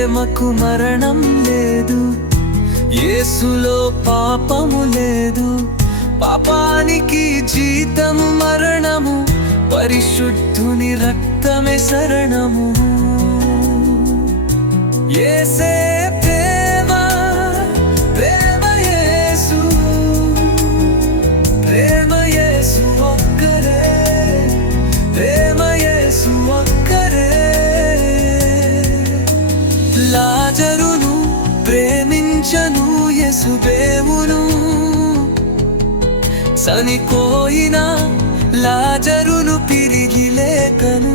ప్రేమకు మరణం లేదు, యేసులో పాపము లేదు. పాపానికి జీతము మరణము, పరిశుద్ధుని రక్తమే శరణము. యేసే ప్రేమ, ప్రేమ యేసు, ప్రేమ యేసు ఒక్కరే, ప్రేమ యేసు ఒక్కరే. లాజరును ప్రేమించను యేసు దేవును, చనిపోయిన లాజరును తిరిగి లేకను.